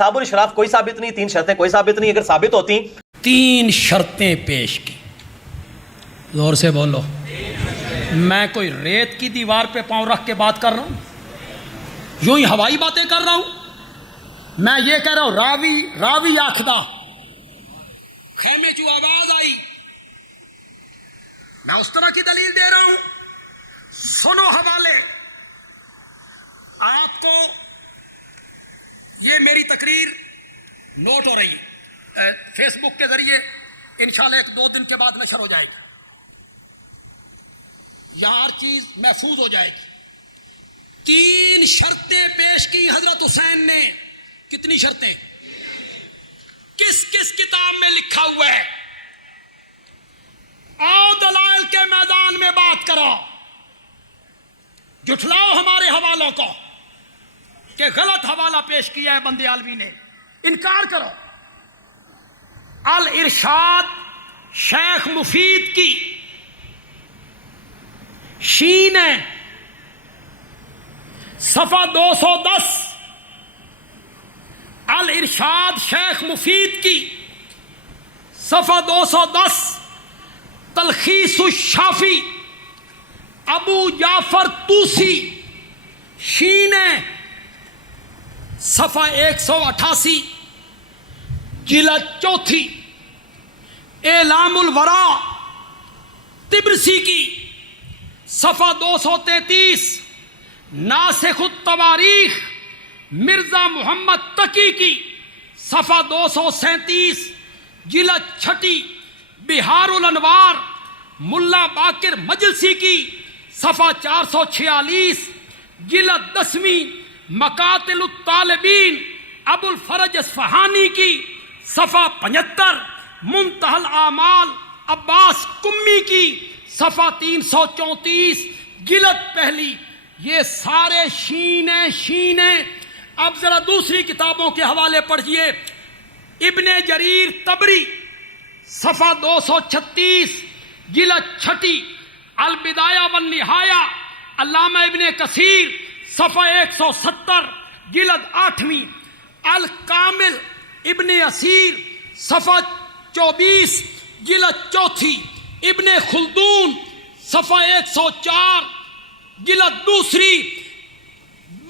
انتصاب الاشراف کوئی ثابت نہیں، 3 شرطیں کوئی ثابت نہیں. اگر ثابت ہوتی 3 شرطیں پیش کی. زور سے بولو. میں کوئی ریت کی دیوار پہ پاؤں رکھ کے بات کر رہا ہوں؟ یوں ہی ہوائی باتیں کر رہا ہوں؟ میں یہ کہہ رہا ہوں راوی آخدا خیمے چو آواز آئی، میں اس طرح کی دلیل دے رہا ہوں. سنو حوالے. آپ کو یہ میری تقریر نوٹ ہو رہی ہے فیس بک کے ذریعے، انشاءاللہ 1-2 دن کے بعد نشر ہو جائے گی. یہاں ہر چیز محفوظ ہو جائے گی. 3 شرطیں پیش کی حضرت حسین نے. کتنی شرطیں؟ کس کس کتاب میں لکھا ہوا ہے؟ آؤ دلائل کے میدان میں بات کرو. جھٹلاؤ ہمارے حوالوں کو کہ غلط حوالہ پیش کیا ہے بندے عالوی نے. انکار کرو. الارشاد شیخ مفید کی شین ہے، صفحہ 210. الارشاد شیخ مفید کی صفحہ 210. تلخیص الشافی ابو جعفر طوسی شین ہے، صفحہ 188. جلد 4. اعلام الورا طبرسی کی صفحہ 233. ناسخ التواریخ مرزا محمد تقی کی صفحہ 237. جلد 6. بہار الانوار ملا باقر مجلسی کی صفحہ 446. جلد 10. مقاتل الطالبین ابو الفرج اصفہانی کی صفحہ 75. منتہی الاعمال عباس کمی کی صفحہ 334. جلد 1. یہ سارے شین. اب ذرا دوسری کتابوں کے حوالے پڑھیے. ابن جریر طبری صفحہ 236. جلد 6. البدایہ والنہایہ علامہ ابن کثیر صفحہ 170. جلد 8. الکامل ابن اسیر صفحہ 24. جلد 4. ابن خلدون صفحہ 104. جلد 2.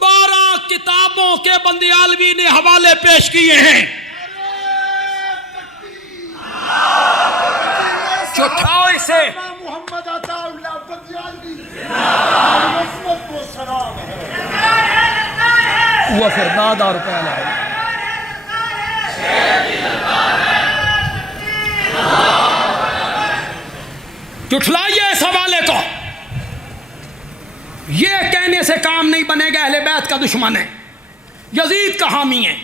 12 کتابوں کے بندیالوی نے حوالے پیش کیے ہیں. چٹھاؤ اسے. محمد عطا اللہ بندیالوی وہ پھر دادا روپے لائے. چٹھلائیے اس حوالے کو. یہ کہنے سے کام نہیں بنے گا اہل بیت کا دشمن ہے، یزید کا حامی ہے.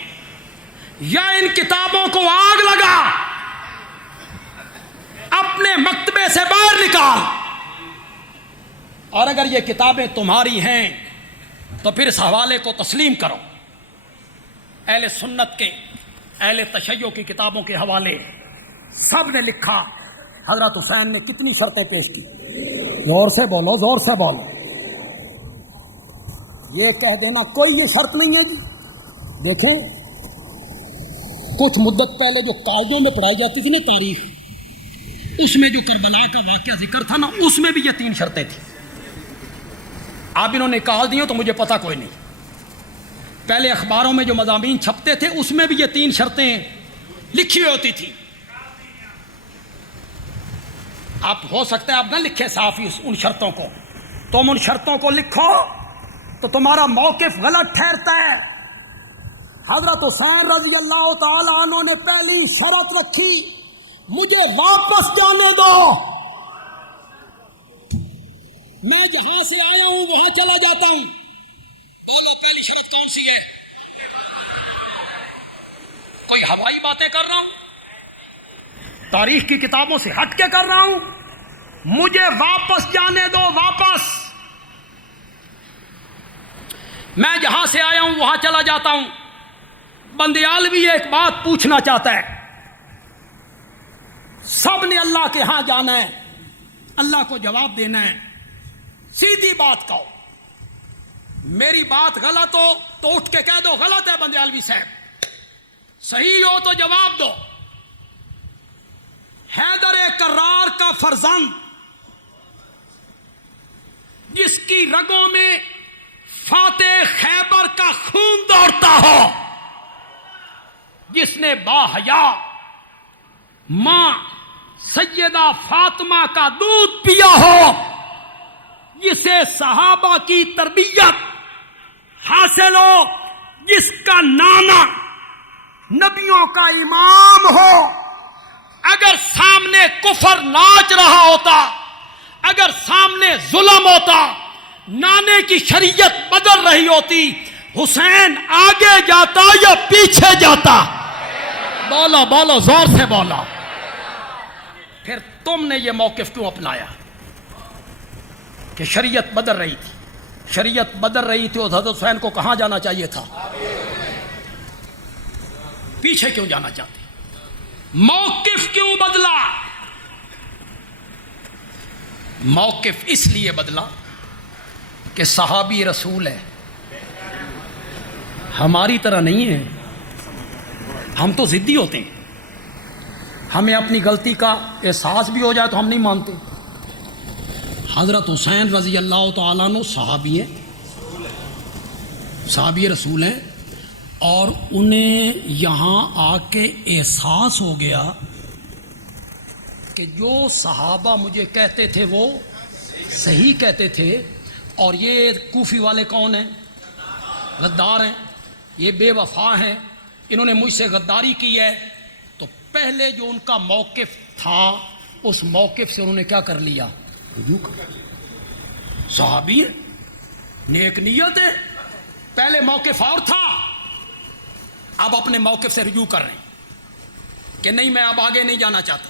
یا ان کتابوں کو آگ لگا، اپنے مکتبے سے باہر نکال. اور اگر یہ کتابیں تمہاری ہیں تو پھر اس حوالے کو تسلیم کرو. اہل سنت کے، اہل تشیع کی کتابوں کے حوالے سب نے لکھا حضرت حسین نے کتنی شرطیں پیش کی. زور سے بولو، زور سے بولو. یہ کہہ دینا کوئی یہ شرط نہیں ہے جی. دیکھو کچھ مدت پہلے جو قاعدوں میں پڑھائی جاتی تھی نا تاریخ، اس میں جو کربلا کا واقعہ ذکر تھا نا، اس میں بھی یہ 3 شرطیں تھیں. آپ انہوں نے کہا دی تو مجھے پتہ کوئی نہیں. پہلے اخباروں میں جو مضامین چھپتے تھے اس میں بھی یہ 3 شرطیں لکھی ہوتی تھی. آپ ہو سکتا ہے آپ نہ لکھے صحافی ان شرطوں کو، تم ان شرطوں کو لکھو تو تمہارا موقف غلط ٹھہرتا ہے. حضرت حسین رضی اللہ تعالی عنہ نے پہلی شرط رکھی، مجھے واپس جانے دو. میں جہاں سے آیا ہوں وہاں چلا جاتا ہوں. بولو پہلی شرط کون سی ہے؟ کوئی ہوائی باتیں کر رہا ہوں؟ تاریخ کی کتابوں سے ہٹ کے کر رہا ہوں؟ مجھے واپس جانے دو، واپس. میں جہاں سے آیا ہوں وہاں چلا جاتا ہوں. بندیالوی ایک بات پوچھنا چاہتا ہے. سب نے اللہ کے ہاں جانا ہے، اللہ کو جواب دینا ہے. سیدھی بات کہو. میری بات غلط ہو تو اٹھ کے کہہ دو غلط ہے بندیالوی صاحب. صحیح ہو تو جواب دو. حیدر کرار کا فرزند جس کی رگوں میں فاتح خیبر کا خون دوڑتا ہو، جس نے باحیا ماں سیدہ فاطمہ کا دودھ پیا ہو، جسے صحابہ کی تربیت حاصل ہو، جس کا نانا نبیوں کا امام ہو، اگر سامنے کفر ناچ رہا ہوتا، اگر سامنے ظلم ہوتا، نانے کی شریعت بدل رہی ہوتی، حسین آگے جاتا یا پیچھے جاتا؟ بولو بولو، زور سے بولو. پھر تم نے یہ موقف کیوں اپنایا کہ شریعت بدل رہی تھی؟ شریعت بدل رہی تھی، حضرت حسین کو کہاں جانا چاہیے تھا؟ پیچھے کیوں جانا چاہتے؟ موقف کیوں بدلا؟ موقف اس لیے بدلا کہ صحابی رسول ہے، ہماری طرح نہیں ہے. ہم تو ضدی ہوتے ہیں، ہمیں اپنی غلطی کا احساس بھی ہو جائے تو ہم نہیں مانتے. حضرت حسین رضی اللہ تعالیٰ عنہ صحابی ہیں، صحابی رسول ہیں، اور انہیں یہاں آ کے احساس ہو گیا کہ جو صحابہ مجھے کہتے تھے وہ صحیح کہتے تھے، اور یہ کوفی والے کون ہیں؟ غدار ہیں، یہ بے وفا ہیں، انہوں نے مجھ سے غداری کی ہے. تو پہلے جو ان کا موقف تھا، اس موقف سے انہوں نے کیا کر لیا؟ رجوع کر لیا. صحابی ہیں، نیک نیت ہے، پہلے موقف اور تھا، اب اپنے موقف سے رجوع کر رہے ہیں کہ نہیں، میں اب آگے نہیں جانا چاہتا،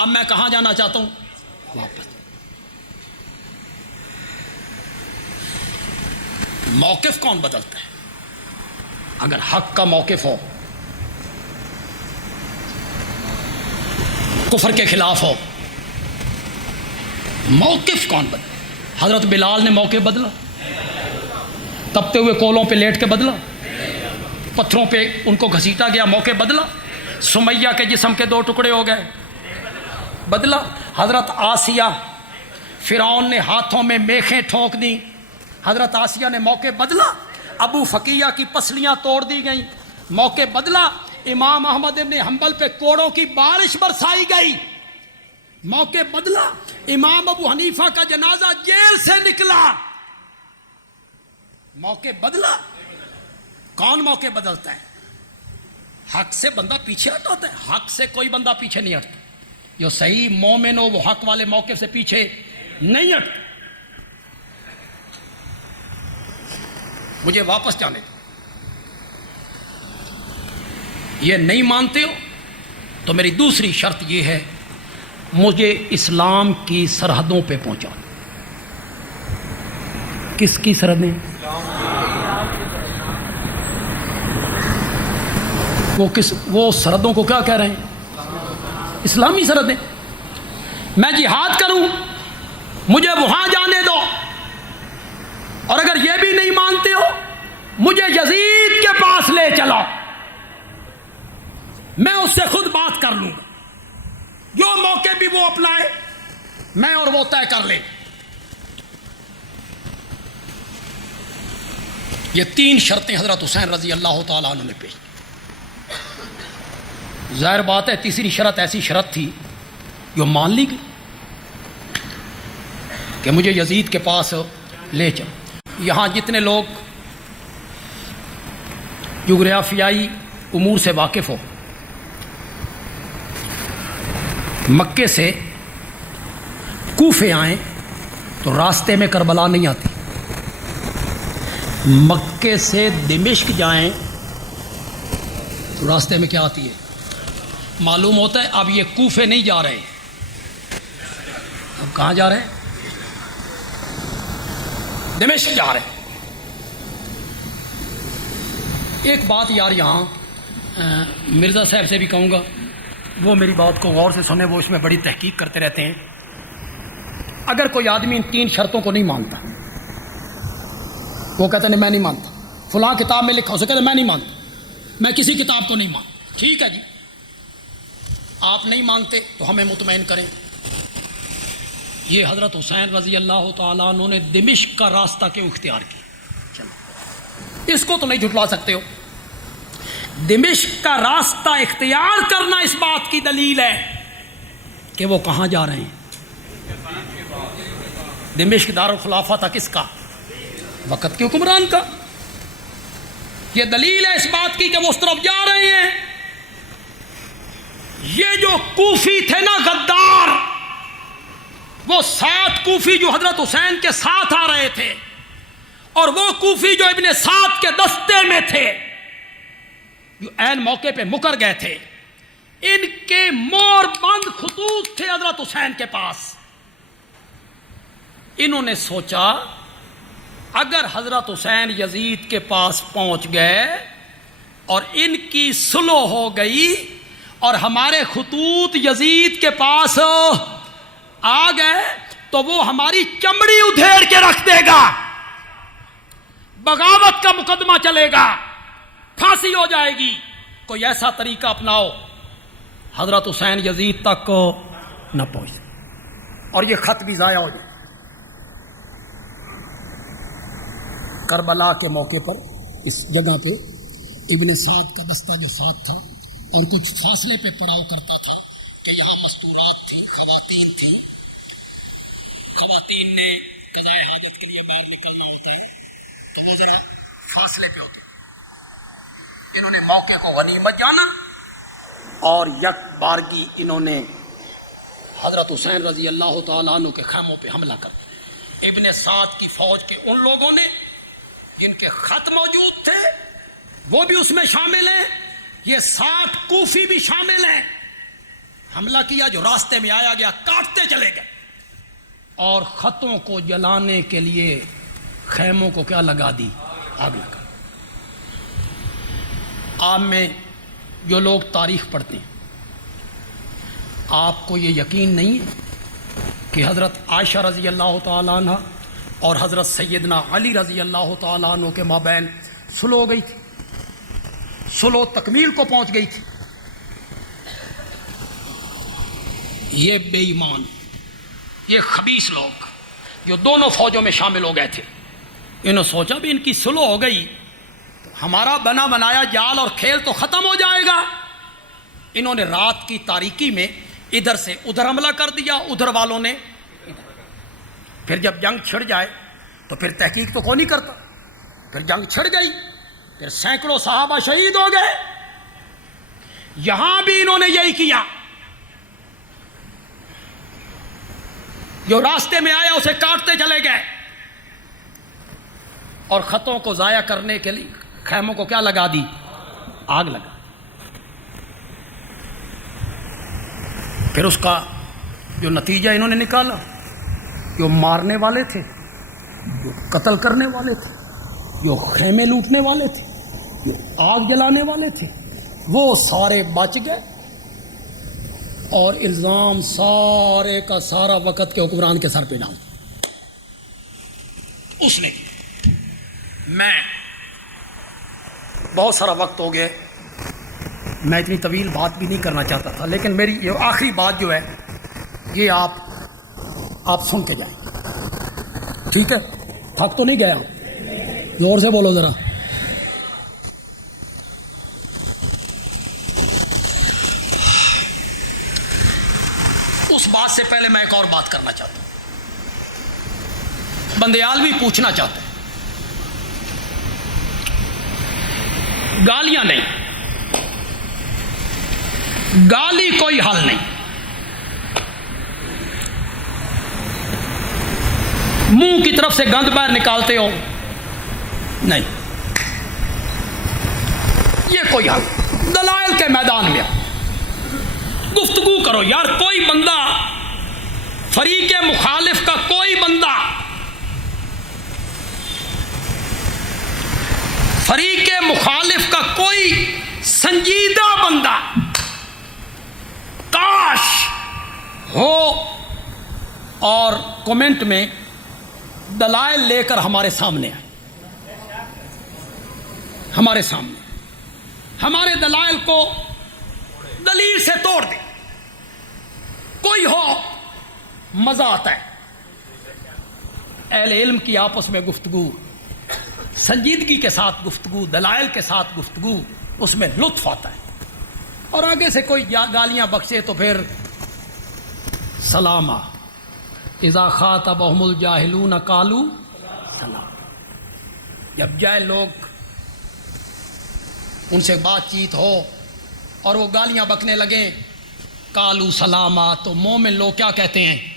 اب میں کہاں جانا چاہتا ہوں؟ واپس. موقف کون بدلتا ہے؟ اگر حق کا موقف ہو، کفر کے خلاف ہو، موقف کون بدلا؟ حضرت بلال نے موقف بدلا؟ تپتے ہوئے کولوں پہ لیٹ کے بدلا؟ پتھروں پہ ان کو گھسیٹا گیا، موقع بدلا؟ سمیہ کے جسم کے 2 ٹکڑے ہو گئے، بدلا؟ حضرت آسیہ، فرعون نے ہاتھوں میں میخیں ٹھونک دی، حضرت آسیہ نے موقع بدلا؟ ابو فقیہ کی پسلیاں توڑ دی گئیں، موقع بدلا؟ امام احمد بن حنبل پہ کوڑوں کی بارش برسائی گئی، موقع بدلا؟ امام ابو حنیفہ کا جنازہ جیل سے نکلا، موقع بدلا؟ کون موقع بدلتا ہے؟ حق سے بندہ پیچھے ہٹاتا ہے؟ حق سے کوئی بندہ پیچھے نہیں ہٹتا. جو صحیح مومن ہو وہ حق والے موقع سے پیچھے نہیں ہٹتا. مجھے واپس جانے دو. یہ نہیں مانتے ہو تو میری دوسری شرط یہ ہے، مجھے اسلام کی سرحدوں پہ پہنچا. کس کی سرحدیں؟ وہ سرحدوں کو کیا کہہ رہے ہیں؟ اسلامی سرحدیں. میں جہاد کروں، مجھے وہاں جانے دو، اور اگر یہ بھی نہیں مانتے ہو مجھے یزید کے پاس لے چلو، میں اس سے خود بات کر لوں گا، جو موقع بھی وہ اپنائے میں اور وہ طے کر لیں. یہ 3 شرطیں حضرت حسین رضی اللہ تعالیٰ عنہ نے پیش کی. ظاہر بات ہے تیسری شرط ایسی شرط تھی جو مان لی گئی کہ مجھے یزید کے پاس لے چلو. یہاں جتنے لوگ جغرافیائی امور سے واقف ہو، مکے سے کوفے آئیں تو راستے میں کربلا نہیں آتی، مکے سے دمشق جائیں تو راستے میں کیا آتی ہے؟ معلوم ہوتا ہے اب یہ کوفے نہیں جا رہے، اب کہاں جا رہے ہیں؟ دمشق جا رہے ہیں. ایک بات یار یہاں مرزا صاحب سے بھی کہوں گا، وہ میری بات کو غور سے سنیں، وہ اس میں بڑی تحقیق کرتے رہتے ہیں. اگر کوئی آدمی ان 3 شرطوں کو نہیں مانتا، وہ کہتا نہیں میں نہیں مانتا، فلاں کتاب میں لکھا، اسے کہتا میں نہیں مانتا، میں کسی کتاب کو نہیں مانتا. ٹھیک ہے جی, آپ نہیں مانتے تو ہمیں مطمئن کریں. یہ حضرت حسین رضی اللہ تعالیٰ عنہ نے دمشق کا راستہ کیوں اختیار کیا؟ چلو اس کو تو نہیں جھٹلا سکتے ہو. دمشق کا راستہ اختیار کرنا اس بات کی دلیل ہے کہ وہ کہاں جا رہے ہیں. دمشق دارالخلافہ تھا کس کا؟ وقت کے حکمران کا. یہ دلیل ہے اس بات کی کہ وہ اس طرف جا رہے ہیں. یہ جو کوفی تھے نا غدار, وہ 7 کوفی جو حضرت حسین کے ساتھ آ رہے تھے, اور وہ کوفی جو ابن سعد کے دستے میں تھے, جو عین موقع پہ مکر گئے تھے, ان کے مور بند خطوط تھے حضرت حسین کے پاس. انہوں نے سوچا اگر حضرت حسین یزید کے پاس پہنچ گئے اور ان کی صلح ہو گئی اور ہمارے خطوط یزید کے پاس آ گئے تو وہ ہماری چمڑی ادھیڑ کے رکھ دے گا, بغاوت کا مقدمہ چلے گا, پھانسی ہو جائے گی. کوئی ایسا طریقہ اپناؤ حضرت حسین یزید تک نہ پہنچے اور یہ خط بھی ضائع ہو جائے. کربلا کے موقع پر اس جگہ پہ ابن سعد کا دستہ جو ساتھ تھا اور کچھ فاصلے پہ پڑاؤ کرتا تھا کہ یہاں مستورات تھیں, خواتین تھیں. خواتین نے قضائے حاجت کے لیے باہر نکلنا ہوتا ہے تو وہ ذرا فاصلے پہ ہوتے. انہوں نے موقع کو غنیمت جانا اور یک بارگی انہوں نے حضرت حسین رضی اللہ تعالیٰ عنہ کے خیموں پہ حملہ کر دیا. ابن سعد کی فوج کے ان لوگوں نے جن کے خط موجود تھے وہ بھی اس میں شامل ہیں, یہ 60 کوفی بھی شامل ہیں, حملہ کیا. جو راستے میں آیا گیا کاٹتے چلے گئے اور خطوں کو جلانے کے لیے خیموں کو کیا لگا دی؟ آگ لگا. آپ میں جو لوگ تاریخ پڑھتے ہیں, آپ کو یہ یقین نہیں ہے کہ حضرت عائشہ رضی اللہ تعالیٰ عنہ اور حضرت سیدنا علی رضی اللہ تعالیٰ عنہ کے مابین صلح ہو گئی تھی, صلح تکمیل کو پہنچ گئی تھی. یہ بے ایمان, یہ خبیث لوگ جو دونوں فوجوں میں شامل ہو گئے تھے, انہوں نے سوچا بھی ان کی صلح ہو گئی تو ہمارا بنا بنایا جال اور کھیل تو ختم ہو جائے گا. انہوں نے رات کی تاریکی میں ادھر سے ادھر حملہ کر دیا, ادھر والوں نے. پھر جب جنگ چھڑ جائے تو پھر تحقیق تو کوئی نہیں کرتا. پھر جنگ چھڑ گئی, پھر سینکڑوں صحابہ شہید ہو گئے. یہاں بھی انہوں نے یہی کیا, جو راستے میں آیا اسے کاٹتے چلے گئے اور خطوں کو ضائع کرنے کے لیے خیموں کو کیا لگا دی؟ آگ لگا. پھر اس کا جو نتیجہ انہوں نے نکالا, جو مارنے والے تھے, جو قتل کرنے والے تھے, جو خیمے لوٹنے والے تھے, جو آگ جلانے والے تھے, وہ سارے بچ گئے اور الزام سارے کا سارا وقت کے حکمران کے سر پہ ڈال اس نے. میں بہت سارا وقت ہو گیا, میں اتنی طویل بات بھی نہیں کرنا چاہتا تھا, لیکن میری یہ آخری بات جو ہے یہ آپ سن کے جائیں, ٹھیک ہے؟ تھک تو نہیں گیا؟ زور سے بولو ذرا. اس بات سے پہلے میں ایک اور بات کرنا چاہتا ہوں. بندیال بھی پوچھنا چاہتے ہیں, گالیاں نہیں, گالی کوئی حل نہیں. منہ کی طرف سے گند باہر نکالتے ہو نہیں, یہ کوئی حل. دلائل کے میدان میں گفتگو کرو یار. کوئی بندہ فریق مخالف کا, کوئی بندہ فریق مخالف کا کوئی سنجیدہ بندہ کاش ہو اور کومنٹ میں دلائل لے کر ہمارے سامنے آئے, ہمارے سامنے. ہمارے دلائل کو دلیل سے توڑ دیں. کوئی ہو مزہ آتا ہے. اہل علم کی آپس میں گفتگو، سنجیدگی کے ساتھ گفتگو، دلائل کے ساتھ گفتگو، اس میں لطف آتا ہے. اور آگے سے کوئی گالیاں بخشے تو پھر سلامہ. اذا خاطبهم الجاہلون قالوا سلام. جب جاہل لوگ ان سے بات چیت ہو اور وہ گالیاں بکنے لگیں قالوا سلامہ، تو مومن لوگ کیا کہتے ہیں؟